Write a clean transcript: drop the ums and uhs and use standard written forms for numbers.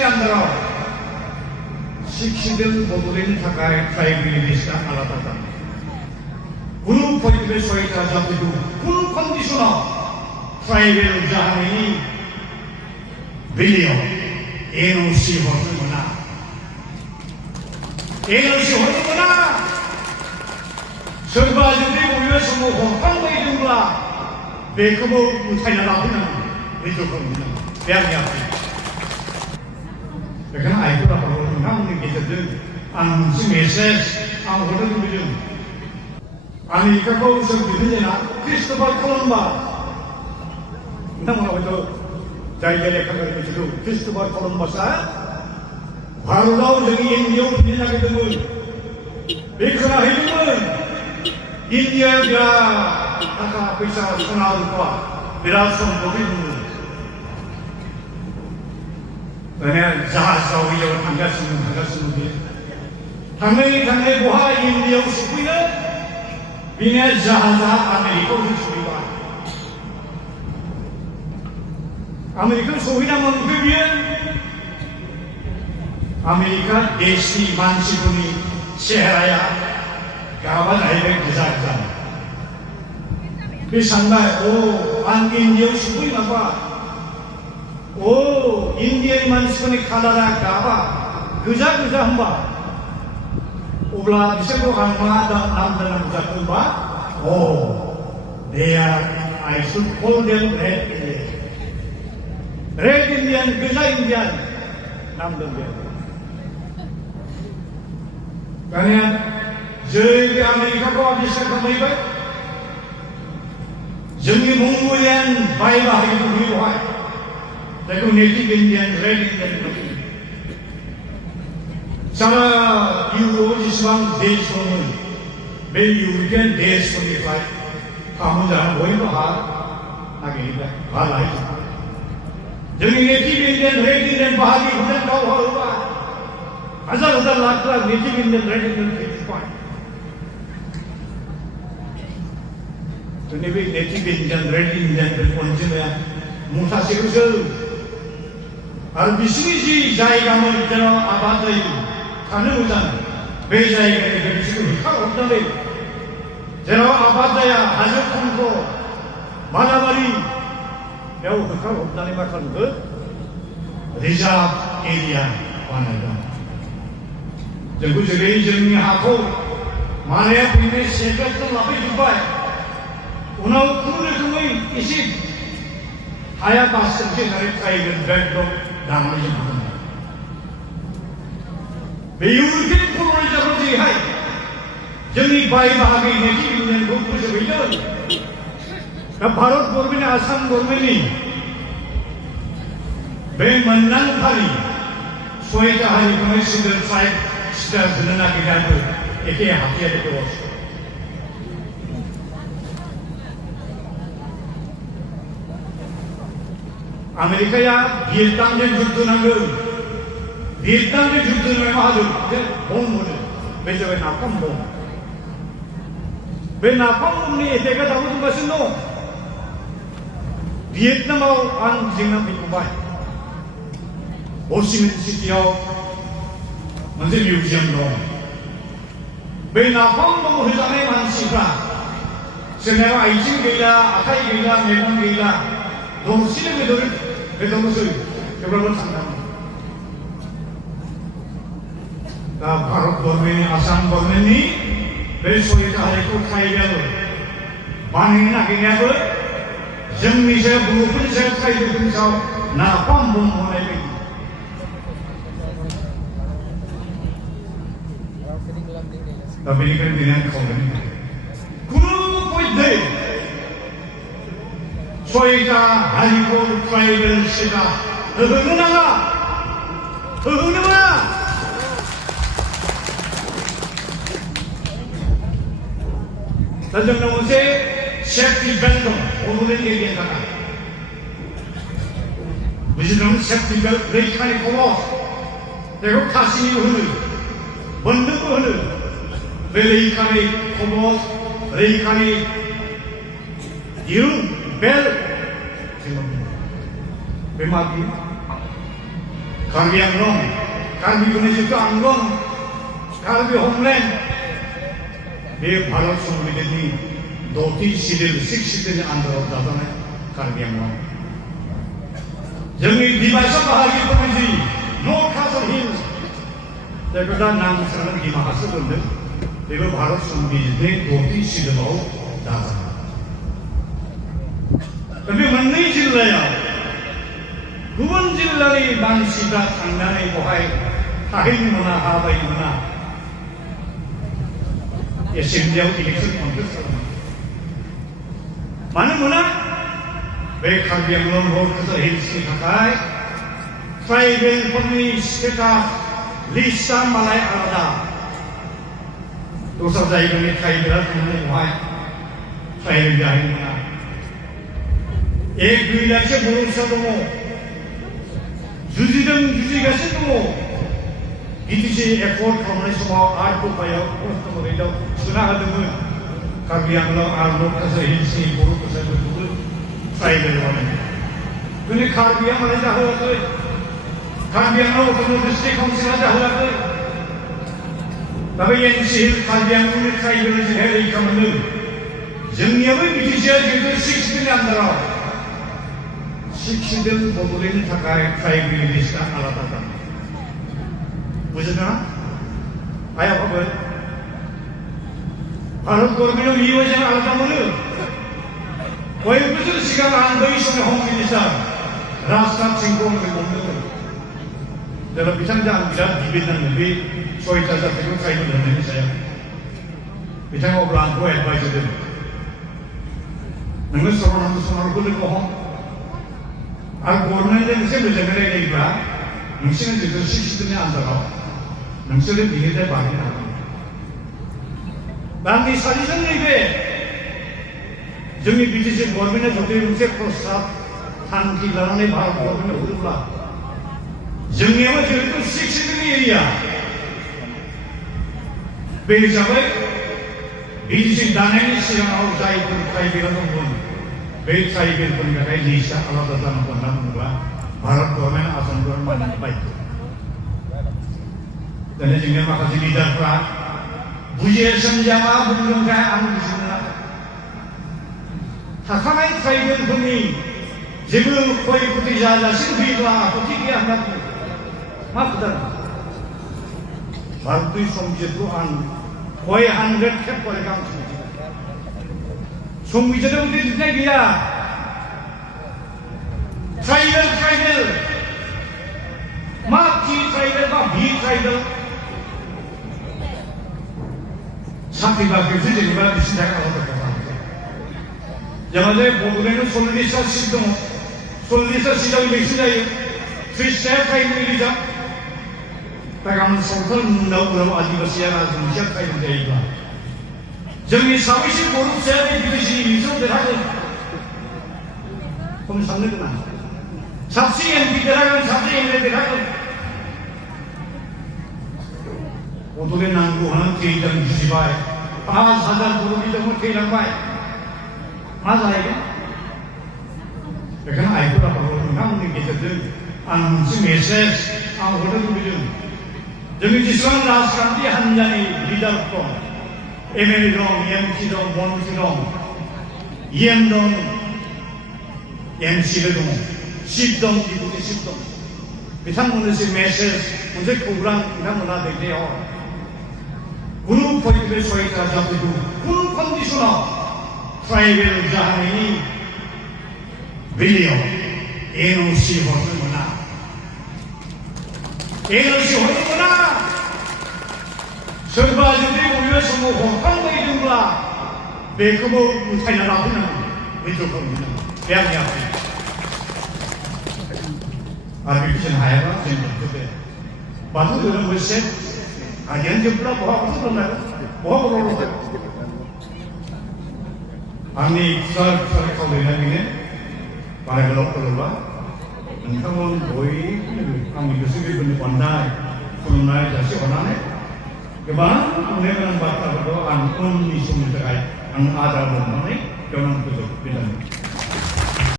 देशनि आन्दाराव शिक्षित बड'लेण्डनि थाखाय ट्राइबेल लिस्टआ आलादा जागोन कुनु पयनिफ्राय सयथा जातिखौ कुनु कन्डिसनाव ट्राइबेल जानायनि बेलायाव एनअसि हरनो मोना एनअसि हरनो मोना सोरबा जुदि बबेबा समाव हरफ्लांबायदोंब्ला बेखौबो उथायना लाफैनांगौ रिजु खालामनांगौ बे आंनि आखुथाय बेखायनो आइफोरा नोंथांमोननि गेजेरजों आं मोनसे मेसेज आं हरनो लुबैदों आमेरिकाखौ जों दिहुनजेना क्रिस्ट'फार कलम्बास नोंथांमोना हयथ' जाय जाय लेखा गोरों मिथिगौ क्रिस्ट'फार कलम्बासआ भारतआव जोंनि इन्डियायाव फैनो नागिरदोंमोन बे खोनाहैदोंमोन इन्डियायाव बिराद थाखा फैसा सना रुपा बिराद सम्पति दंमोन दानिया जाहाजाव बैयाव थांगासिनो बे थाङै बहा इन्डियायाव सफैनो बिनि जाहाजा आमेरिकायाव सफैबाय आमेरिकायाव सहैना मोनफै बियो आमेरिका देशनि मानसिफोरनि चेहेराया गाबा जाहैबाय गोजा बे सानबाय आं इन्डियायाव सफैमाबा इन्डियानि मानसिफोरनि कालारा गाबा गोजा होनबा अब्ला बिसोरखौ आं मा नाम दोननांगौ जाखो होनबा I should call them Red Indian गोजा इन्डियान नाम दोनबाय दानिया जोंनि आमेरिकाखौ आबिष्कार खालामबाय जोंनि मंगलियान बाय बाहागि दं बेवहाय जायखौ नेटिभ इन्डियान रेड इन्डियान सारा इउर'आव जेसेबां देश दंमोन बे इउर'पियान देशफोरनिफ्राय फामु जाना बयबो हा नागिरबाय हा लायो जोंनि नेटिभ इन्डियान रेड इन्डियान बाहागिफोरजों दावहा होबाय हाजार lakh native Indian red Indian फैजोब्बाय जोंनि बे नेटिभ इन्डियान रेड इन्डियान अनजिमाया मुथासेल'सो आरो बिसिनि जि जायगामोन जेराव आबाद जायो थानो मोजां बे जायगानिफ्राय बिसोरखौ होखारहरनानै जेराव आबाद जाया हाजो खंख बालाबारि बेयाव होखारहरनानै मा खालामखो रिजार्भ एरिया बानायदों जोंखौ जेरै जोंनि हाखौ मालाया फैनाय सेक्रेटजों लाफैजोब्बाय उनाव खुनु रोखोमै एसे हाया बासिनोसै होननानै ट्राइबेल बेल्ट दानानै जों बे इउर'पियान कल'निजारफ्रा जेरैहाय जोंनि बाय बाहागि नेटिभ इन्डियानखौ फोजोबहैदों दा भारत गभर्नमेन्ट आसाम गभर्नमेन्टनि बे मोननांथारि सयथा हारिखौनो सिंगोल ट्राइब स्टेटास होनो नागिरनायाबो एखे हाथियारि दस आमेरिकाया भियेटनामजों जुद्ध नांगौ भियेटनामजों जुद्ध नांनाय हादर बम मोनो बे जाबाय नाफाम बम बे नाफाम बमनि एटेकआ दाबो दंगासिनो दं भियेटनामाव आं जेंना फैबाय ह'चिमिन सिटियाव मोनसे मिउजियाम दं बे नाफाम बम होजानाय मानसिफ्रा सोरनाबा आथिं गैला आखाइ गैला मेगन गैला दंसेनो बेदरल'सै थेवब्लाबो थांनांगौ दा भारत गभर्नमेन्ट आसाम गभर्नमेन्टनि बे सयथा हारिखौ ट्राइबेल बानायनो नागिरनायाबो जोंनि सायाव बर'फोरनि सायाव ट्राइबेलफोरनि सायाव नाफाम बम होनाय बायदि दा बेनिखायनो दिनै आं खावलायनो खुनु पयदै सयथा हारिखौ ट्राइबेल स्टेटआ होहोनो नाङा होहोनो मोना दा जोंनाव मोनसे सेफ्टि बेल्ट दं बड'लेण्ड एरियानि थाखाय बुजिदों सेफ्टि बेल्ट रैखानि खबर बेखौ खासिनिबो होनो बन्दुकबो होनो बे रैखानि खबर रैखानि दिरुं बेल्ट बे मा बियो कार्बि आंलं कार्बिफोरनि जिथु आंलं कार्बि हमलेण्ड बे भारत संबिधाननि 6थि सिडिउल 6 सिडिउलनि आन्दाराव दाजानाय कार्बि आंलं जोंनि डिमासा बाहागिफोरनि जि नर्थ कासार हिल्स जायखौ दा नामसरनानै डिमा हासार दोनदों बेबो भारत संबिधाननि 6थि सिडिउलाव दाजानाय दा बे मोननै जिल्लायाव गुबुन जिल्लानि मानसिफ्रा थांनानै बहाय थाहैनो मोना हा बायनो मोना एसेम्बलियाव इलेक्सन कन्टेस्ट खालामो मानो मोना बे कार्बि आंलं नर्थ कासार हिल्सनि थाखाय ट्राइबेलफोरनि स्टेटास लिस्टआ मालाय आलादा दस्रा जायगानि ट्राइबेला थांनानै बहाय ट्राइबेल जाहैनो मोना 1-2 लाखसो बर'सा दङ जुजिगासिनो दङ बिटिसि एकर्ड खालामनाय समाव आरो दफायाव प्रस्थ' मडेलाव सोना होदोंमोन कार्बि आंलं आरो नर्थ कासार हिल्सनि बर' कसारिफोरखौबो ट्राइबेल बानायनो दिनै कार्बिया मालाय जाहोआखै कार्बि आंलं अट'न'मास डिस्ट्रिक्ट काउन्सिलआ जाहोआखै दा बे एनसिएल कार्बि आंलंनि ट्राइबेलजोंहाय रैखा मोनदों जोंनियाबो बिटिसिआ जिहेतु 6 सिडिउलनि आन्दाराव 6 सिडिउल बदलैनो थाखाय ट्राइबेल लिस्टआ आलादा जानाय बुझदों ना आइ आफाफोर भारत गभर्नमेन्टआव इउएसए आलादा मोनो कय बोसोर सिगां आं बै समाव हम मिनिस्टार राजनाथ सिंहखौ मोनदोंमोन जेब्ला बिथांजों आं बिराद डिबेट नांदों बे 6टा जातिखौ ट्राइबेल होननायनि सायाव बिथाङा अब्ला आंखौ एडभाइस होदों नोङो सर्बानन्द सन'वालखौ लोगो हम आरो गभर्नमेन्टजों एसे मोजाङै रायज्लायोब्ला नोंसोरनि जितु 6 सिडिउलनि आन्दाराव नोंसोरो बिनिफ्राय बारग'नो हागोन दा आंनि साजेसन नैबे जोंनि बिटिसि गभर्नमेन्टआ जुदि मोनसे प्रस्ताब थांखि लानानै भारत गभर्नमेन्टनो हरोब्ला जोंनियाबो जिहेतु 6 सिडिउलनि एरिया बे हिसाबै बिटिसि दानायनि सिगाङाव जायफोर ट्राइबेला दंमोन बे ट्राइबेलफोरनि थाखाय लिस्टआ आलादा जानांगौ होनना बुङोब्ला भारत गभर्नमेन्ट आसाम गभर्नमेन्ट मानिनो बाध्य दिनै जोंनि माखासे लिडारफ्रा बुजिया सोमजिया मा बुंदोंथाय आं बुजिनो मोनाखै थाखानाय ट्राइबेलफोरनि जेबो खय खथि जाजासिम फैयोब्ला आपत्ति गैया होनना बुङो मा खोथा भारतनि संबिजितखौ आं कय 100 खेब फरायखा आं संबिजिताव बिदि लिरनाय गैया ट्राइबेल मा टि ट्राइबेल मा भि ट्राइबेल साख्रि बाख्रिसो जेनेबा बिसिनि थाखाय आलादा खालामो जेनेबा जे बड'लेण्डआव 40टा सिट दङ 40टा सिटआव इलेक्सन जायो 30टा ट्राइबेल रिजार्भ दा गाबोन सावथाल उनाव आदिबासिया राजबंसिया ट्राइबेल जायोब्ला जोंनि साबैसे बर' फिसाया बे बिटिसि इलेक्सनाव देरहागोन खम साननो गोनां साबसे एमपि देरहागोन साबसे एमएलए देरहागोन बड'लेण्ड नांगौ होननानै थैदों जुजिबाय 5,000 बर' बिदाफोर थैलांबाय मा जाहैगोन बेखायनो आइफोर आफाफोर नोंथांमोननि गेजेरजों आं मोनसे मेसेज आं हरनो लुबैदों जोंनि जेसेबां राजखान्थि हान्जानि लिडार दं एमएलए दं एमपि दं मन्त्रि दं इएम दं एमसिएलए दं चिफ दं डिपुटि चिफ दं बिथांमोननोसो मेसेज मोनसे खौरां बिथांमोना दैथायहर कुनु फैगौ 6टा जातिखौ कुनु कन्डिसनाव ट्राइबेल जानायनि बेलायाव एनअसि हरनो मोना एनअसि हरनो मोना सोरबा जुदि बबेबा समाव हरफ्लांबायदोंब्ला बेखौबो उथायना लाफैनांगौ विड्र खालामनांगौ बे आंनि आखाइ आरो बेखौ हायाबा जों दोनथ'दो बाथौ धोरोम मोनसे आजियानो जोबब्ला बहा बाथौ धोरोम बहा बर' आंनि खुसा खावलायनाय बेनो बाराय गोलाव फोरबा नोंथांमोन बयबो आंनि गोसो गोरबोनि अननाय खुलुमनाय जासिहरनानै गोबां बुंनो गोनां बाथ्राफोरखौ आं उननि समनि थाखाय आं आद्रा दोननानै बेयावनो फोजोबबाय